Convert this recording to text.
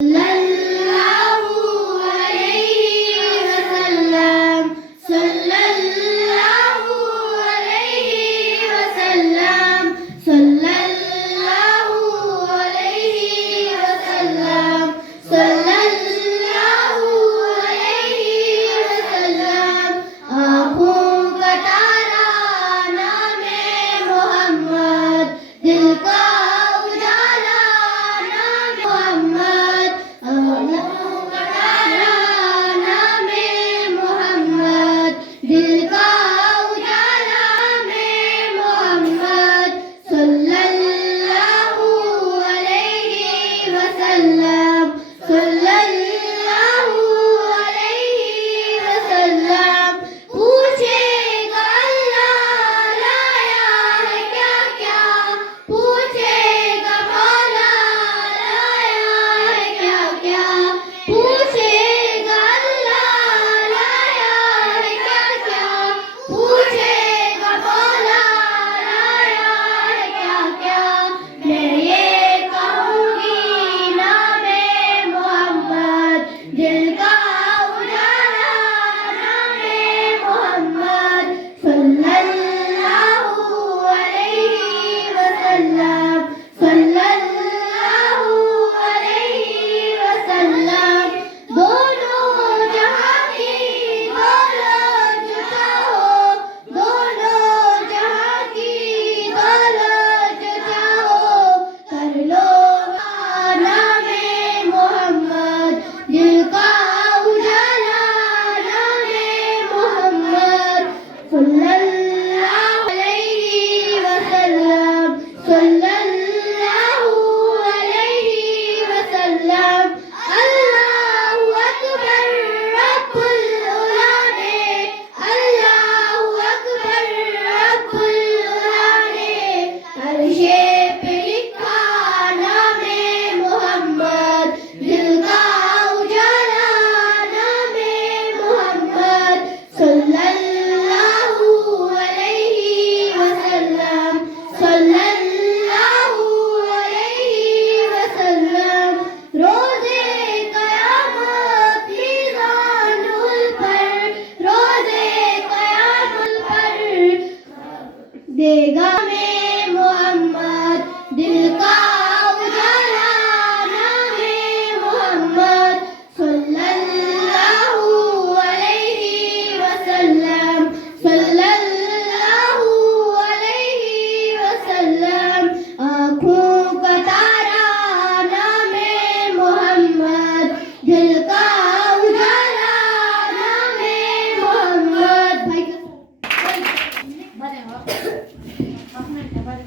सल्लल्लाहु अलैहि वसल्लम सल्लल्लाहु अलैहि वसल्लम सल्लल्लाहु अलैहि वसल्लम सल्लल्लाहु अलैहि वसल्लम। आँखों का तारा नामे मोहम्मद, दिल का उजाला नामे मोहम्मद। आँखों का तारा नामे मोहम्मद, दिल का उजाला नामे मोहम्मद। सल्लल्लाहु अलैहि वसल्लम सल्लल्लाहु अलैहि वसल्लम। पूछेगा अल्लाह लाया है क्या क्या, पूछेगा मौला लाया है क्या क्या, पूछेगा अल्लाह लाया है क्या क्या, पूछेगा मौला लाया है क्या क्या। मैं ये कहूँगी नामे मोहम्मद, दिल का उजाला नामे मोहम्मद। सल्लल्लाहु अलैहि वसल्लम सल्लल्लाहु अलैहि वसल्लम। दोनों जहां की दौलत जो चाहो, दोनों जहां की दौलत जो चाहो, कर लो नामे मोहम्मद, दिल का उजाला नामे मोहम्मद। सल्लल्लाहु अलैहि वसल्लम सल्लल्लाहु अलैहि वसल्लम। अल्लाहु अकबर रब्बुल उला ने, अल्लाहु अकबर रब्बुल उला ने अर्शे पे लिखा नामे मोहम्मद, दिल का उजाला नामे मोहम्मद। सल्लल्लाहु अलैहि वसल्लम सल्लल्लाहु अलैहि वसल्लम। रोज़े क़यामत मीज़ानुल पर, रोज़े क़यामत पर देगा में मोहम्मद, दिल का उजाला नामे मोहम्मद। सल्लल्लाहु अलैहि वसल्लम सल्लल्लाहु अलैहि वसल्लम। आँखों का तारा नामे मोहम्मद, दिल का उजाला नामे मोहम्मद। भाई